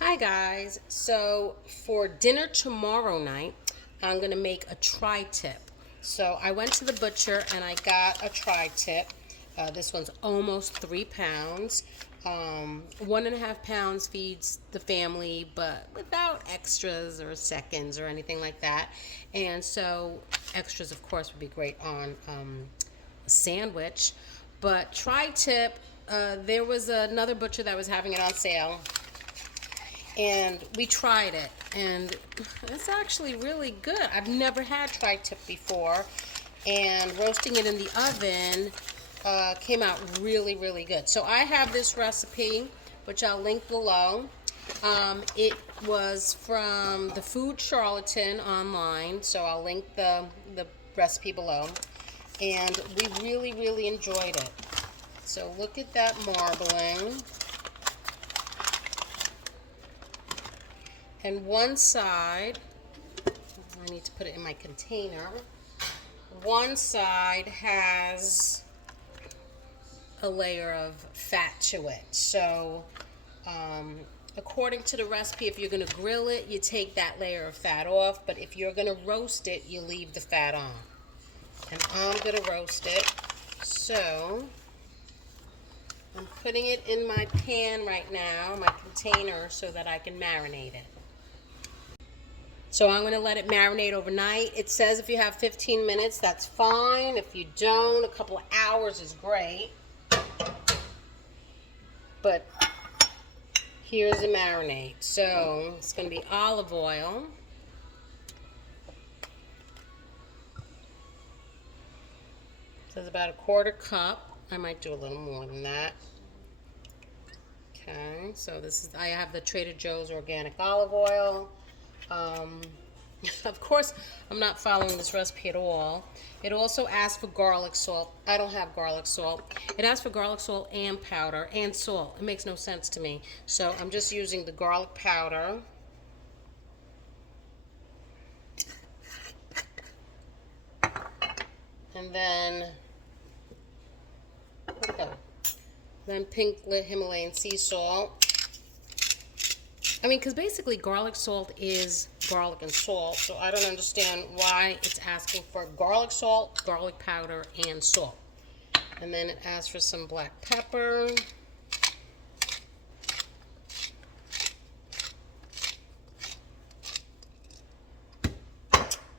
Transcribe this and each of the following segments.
Hi guys, so for dinner tomorrow night, I'm gonna make a tri-tip. So I went to the butcher and I got a tri-tip. This one's almost 3 pounds. 1.5 pounds feeds the family, but without extras or seconds or anything like that. And so extras, of course, would be great on a sandwich. But tri-tip, there was another butcher that was having it on sale and we tried it, and it's actually really good. I've never had tri-tip before, and roasting it in the oven came out really, really good. So I have this recipe, which I'll link below. It was from the Food Charlatan online, so I'll link the recipe below. And we really, really enjoyed it. So look at that marbling. And one side, I need to put it in my container, one side has a layer of fat to it. So according to the recipe, if you're going to grill it, you take that layer of fat off, but if you're going to roast it, you leave the fat on. And I'm going to roast it. So I'm putting it in my pan right now, my container, so that I can marinate it. So I'm going to let it marinate overnight. It says if you have 15 minutes, that's fine. If you don't, a couple of hours is great. But here's the marinade. So it's going to be olive oil. It says about 1/4 cup. I might do a little more than that. Okay, so I have the Trader Joe's organic olive oil. Of course, I'm not following this recipe at all. It also asks for garlic salt. I don't have garlic salt. It asks for garlic salt and powder and salt. It makes no sense to me. So I'm just using the garlic powder. And then, where'd it go? Then pink Himalayan sea salt. I mean, because basically garlic salt is garlic and salt, so I don't understand why it's asking for garlic salt, garlic powder, and salt. And then it asks for some black pepper.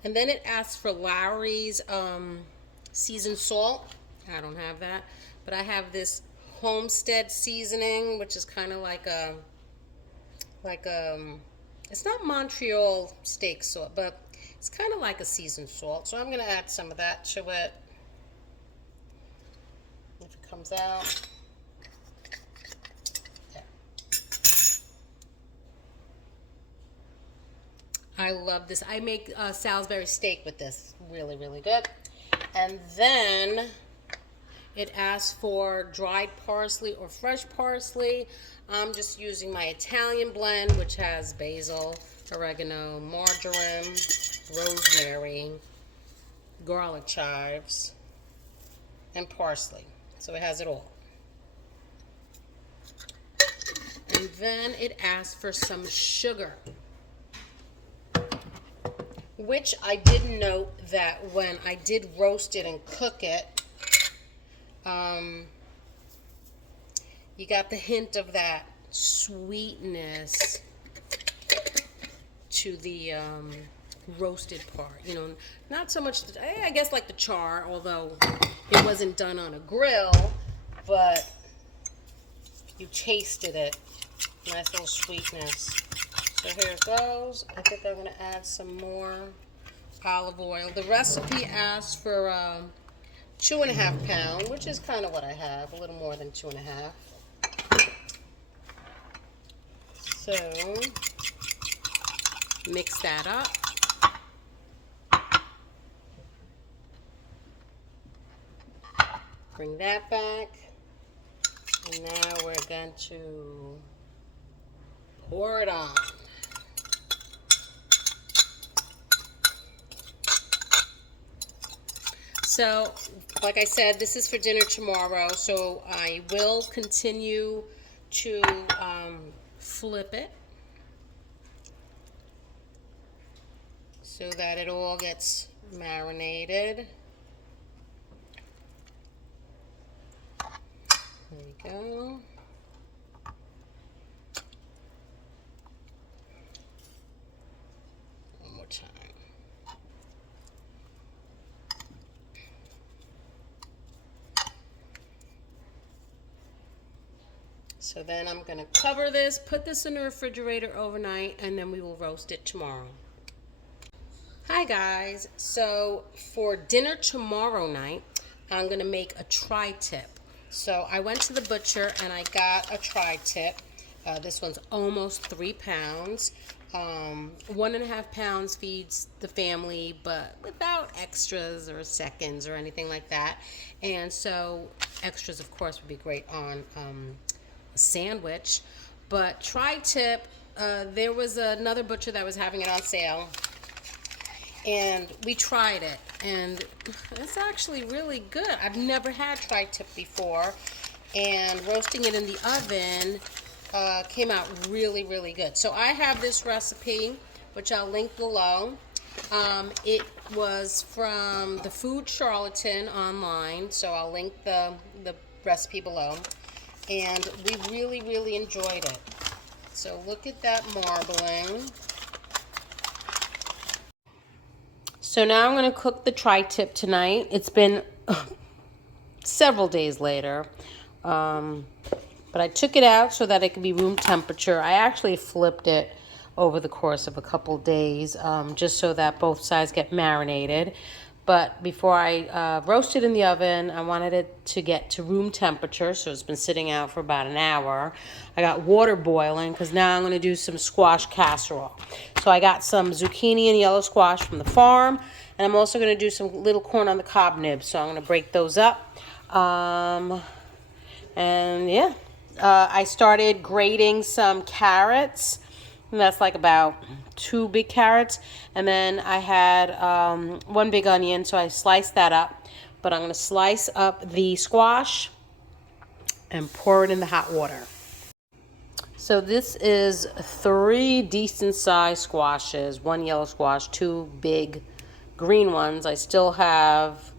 And then it asks for Lawry's seasoned salt. I don't have that, but I have this Homestead seasoning, which is kind of like it's not Montreal steak salt, but it's kind of like a seasoned salt. So I'm going to add some of that to it if it comes out. There. I love this. I make Salisbury steak with this. Really, really good. And then it asks for dried parsley or fresh parsley. I'm just using my Italian blend, which has basil, oregano, marjoram, rosemary, garlic chives, and parsley. So it has it all. And then it asks for some sugar, which I did note that when I did roast it and cook it, you got the hint of that sweetness to the roasted part. You know, not so much, I guess like the char, although it wasn't done on a grill, but you tasted it. Nice little sweetness. So here it goes. I think I'm going to add some more olive oil. The recipe asks for 2.5 pounds, which is kind of what I have, a little more than 2.5. So mix that up. Bring that back. And now we're going to pour it on. So, like I said, this is for dinner tomorrow, so I will continue to flip it so that it all gets marinated. There you go. One more time. So then I'm going to cover this, put this in the refrigerator overnight, and then we will roast it tomorrow. Hi guys, so for dinner tomorrow night, I'm going to make a tri-tip. So I went to the butcher and I got a tri-tip. This one's almost 3 pounds. 1.5 pounds feeds the family, but without extras or seconds or anything like that. And so extras, of course, would be great on a sandwich. But tri-tip, there was another butcher that was having it on sale. And we tried it, and it's actually really good. I've never had tri-tip before, and roasting it in the oven came out really, really good. So I have this recipe, which I'll link below. It was from the Food Charlatan online, so I'll link the recipe below. And we really, really enjoyed it. So look at that marbling. So now I'm going to cook the tri-tip tonight. It's been several days later, but I took it out so that it could be room temperature. I actually flipped it over the course of a couple days just so that both sides get marinated. But before I roast it in the oven, I wanted it to get to room temperature, so it's been sitting out for about an hour. I got water boiling because now I'm going to do some squash casserole. So I got some zucchini and yellow squash from the farm, and I'm also going to do some little corn on the cob nibs. So I'm going to break those up. And yeah, I started grating some carrots. And that's like about 2 big carrots. And then I had 1 big onion, so I sliced that up. But I'm going to slice up the squash and pour it in the hot water. So this is 3 decent sized squashes, 1 yellow squash, 2 big green ones. I still have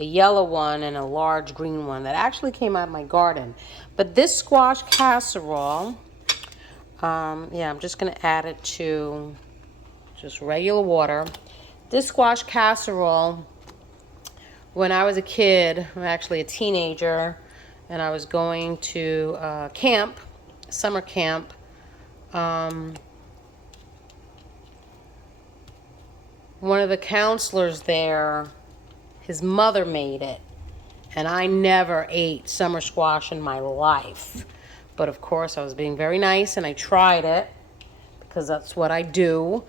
a yellow one and a large green one that actually came out of my garden. But this squash casserole, yeah, I'm just going to add it to just regular water. This squash casserole, when I was a kid, actually a teenager, and I was going to camp, summer camp, one of the counselors there, his mother made it, and I never ate summer squash in my life. But of course, I was being very nice, and I tried it because that's what I do.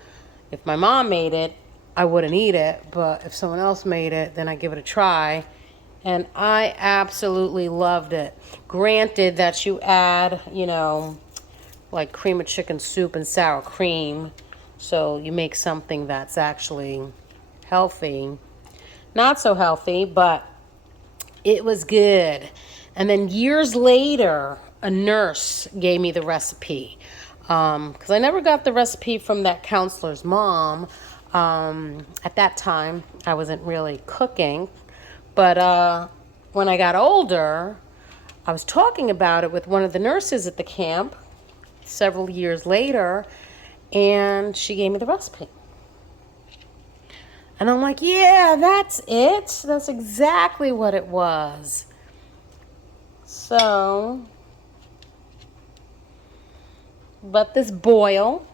If my mom made it, I wouldn't eat it, but if someone else made it, then I give it a try. And I absolutely loved it. Granted that you add, you know, like cream of chicken soup and sour cream, so you make something that's actually healthy. Not so healthy, but it was good. And then years later, a nurse gave me the recipe. Because I never got the recipe from that counselor's mom. At that time, I wasn't really cooking. But when I got older, I was talking about it with one of the nurses at the camp several years later, and she gave me the recipe. And I'm like, yeah, that's it. That's exactly what it was. So let this boil.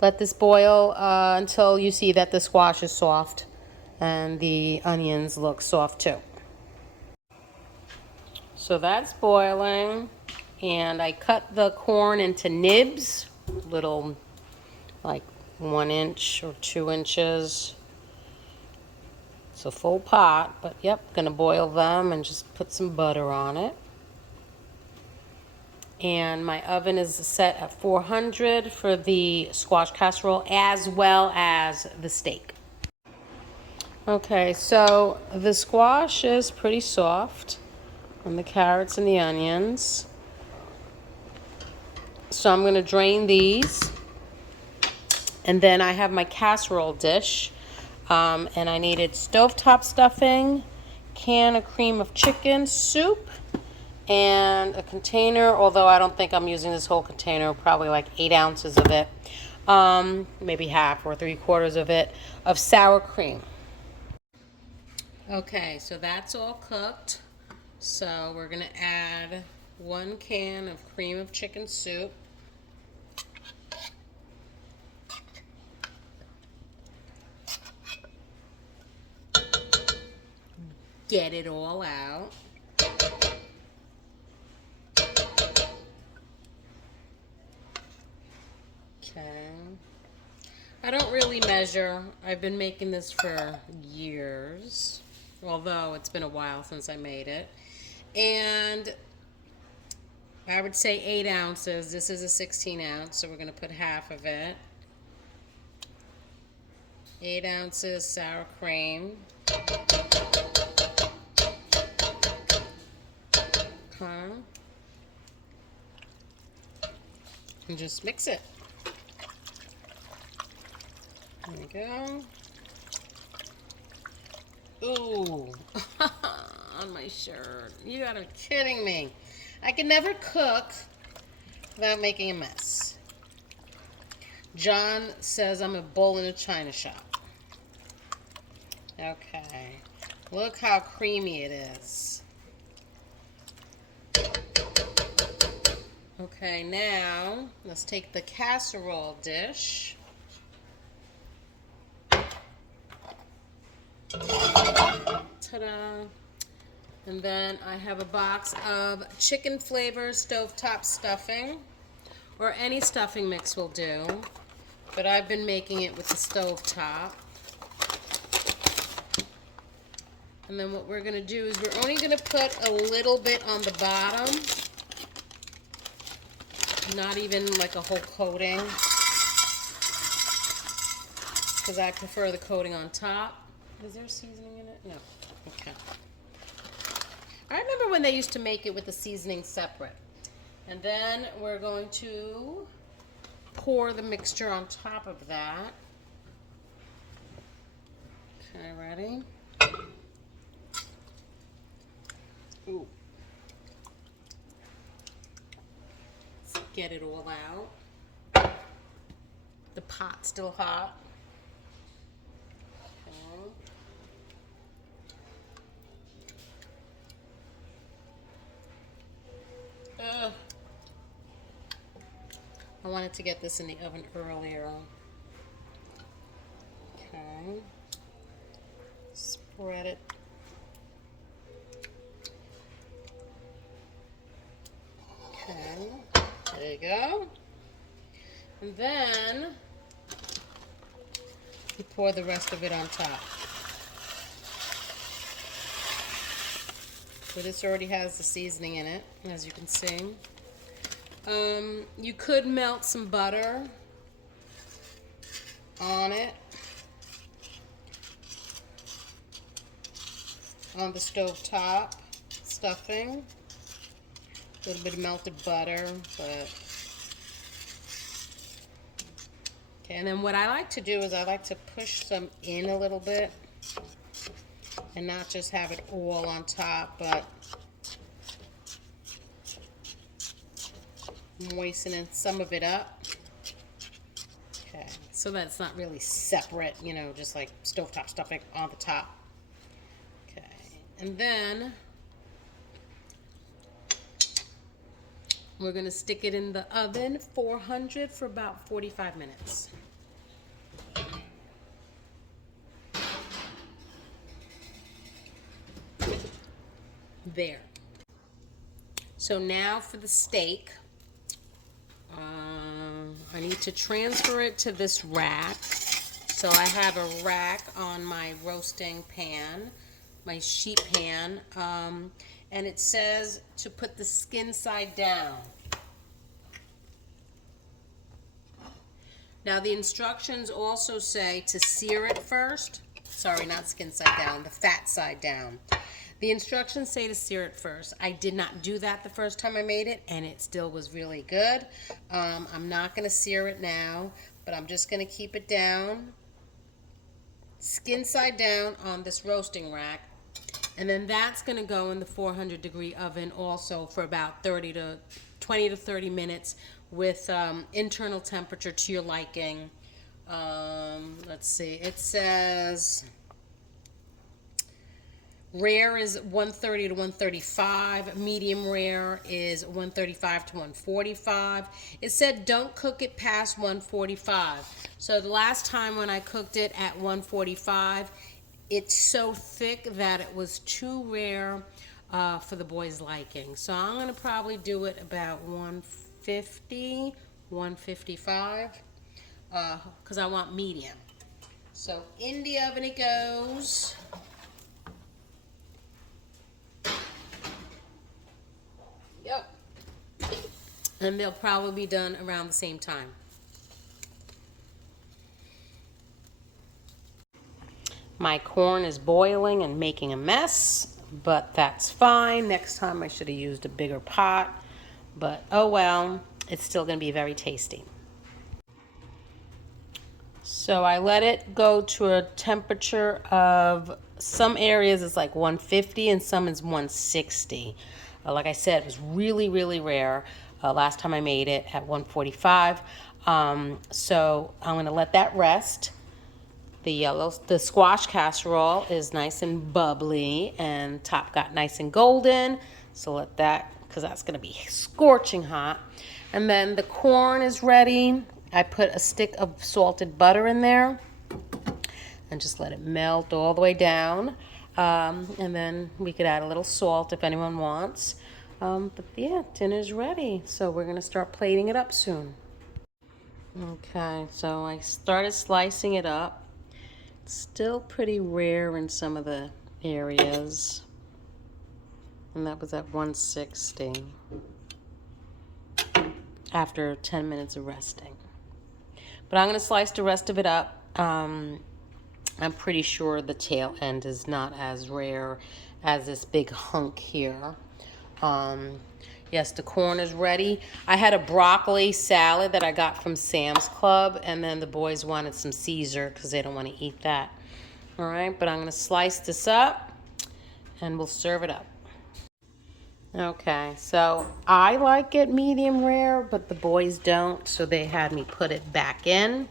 Let this boil until you see that the squash is soft and the onions look soft too. So that's boiling, and I cut the corn into nibs, little like 1 inch or 2 inches. It's a full pot, but yep, gonna boil them and just put some butter on it. And my oven is set at 400 for the squash casserole as well as the steak. Okay, so the squash is pretty soft, and the carrots and the onions. So I'm going to drain these, And then I have my casserole dish, and I needed stovetop stuffing, can of cream of chicken soup, and a container, although I don't think I'm using this whole container, probably like 8 ounces of it, maybe half or 3/4 of it, of sour cream. Okay, so that's all cooked. So we're gonna add 1 can of cream of chicken soup. Get it all out. Okay. I don't really measure. I've been making this for years, although it's been a while since I made it. And I would say 8 ounces. This is a 16 ounce, so we're going to put half of it. 8 ounces sour cream. And just mix it. There we go. Ooh, on my shirt. You gotta be kidding me. I can never cook without making a mess. John says I'm a bull in a china shop. Okay. Look how creamy it is. Okay, now let's take the casserole dish. Ta-da! And then I have a box of chicken flavor stovetop stuffing, or any stuffing mix will do, but I've been making it with the stovetop. And then what we're going to do is we're only going to put a little bit on the bottom, not even like a whole coating, because I prefer the coating on top. Is there seasoning in it? No. Okay. I remember when they used to make it with the seasoning separate. And then we're going to pour the mixture on top of that. Okay, ready? Ooh. Let's get it all out. The pot's still hot. I wanted to get this in the oven earlier. Okay. Spread it. Okay. There you go. And then you pour the rest of it on top. So this already has the seasoning in it, as you can see. You could melt some butter on it, on the stove top stuffing. A little bit of melted butter, but okay. And then what I like to do is I like to push some in a little bit, and not just have it all on top, but moistening some of it up. Okay, so that it's not really separate, you know, just like stovetop stuffing on the top. Okay, and then we're gonna stick it in the oven, 400, for about 45 minutes. There. So now for the steak. I need to transfer it to this rack. So I have a rack on my roasting pan, my sheet pan, and it says to put the skin side down. Now the instructions also say to sear it first. Sorry, not skin side down, the fat side down. The instructions say to sear it first. I did not do that the first time I made it, and it still was really good. I'm not going to sear it now, but I'm just going to keep it down, skin side down on this roasting rack. And then that's going to go in the 400-degree oven also for about 20 to 30 minutes with internal temperature to your liking. Let's see, it says rare is 130 to 135. Medium rare is 135 to 145. It said don't cook it past 145. So the last time when I cooked it at 145, it's so thick that it was too rare for the boys' liking. So I'm going to probably do it about 150, 155, because I want medium. So in the oven it goes. Yep. And they'll probably be done around the same time. My corn is boiling and making a mess, but that's fine. Next time I should have used a bigger pot, but oh well, it's still going to be very tasty. So I let it go to a temperature of, some areas it's like 150 and some is 160. Like I said, it was really, really rare. Last time I made it at 145. So I'm going to let that rest. The squash casserole is nice and bubbly and top got nice and golden. So let that, because that's going to be scorching hot. And then the corn is ready. I put a stick of salted butter in there and just let it melt all the way down. And then we could add a little salt if anyone wants. But yeah, dinner's ready. So we're going to start plating it up soon. Okay, so I started slicing it up. Still pretty rare in some of the areas, and that was at 160 after 10 minutes of resting. But I'm going to slice the rest of it up. I'm pretty sure the tail end is not as rare as this big hunk here. Yes, the corn is ready. I had a broccoli salad that I got from Sam's Club, and then the boys wanted some Caesar because they don't want to eat that. All right, but I'm going to slice this up, and we'll serve it up. Okay, so I like it medium rare, but the boys don't, so they had me put it back in.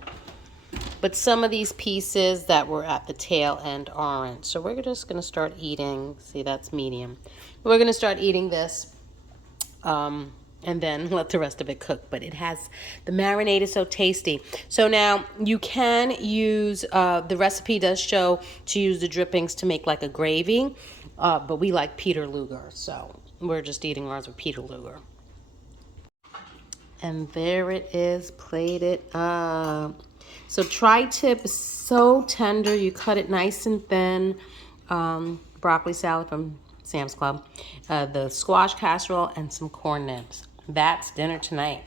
But some of these pieces that were at the tail end aren't. So we're just going to start eating. See, that's medium. We're going to start eating this. And then let the rest of it cook. But it has, the marinade is so tasty. So now you can use, the recipe does show to use the drippings to make like a gravy. But we like Peter Luger. So we're just eating ours with Peter Luger. And there it is, plated up. So tri-tip is so tender. You cut it nice and thin. Broccoli salad from Sam's Club, the squash casserole, and some corn nibs. That's dinner tonight.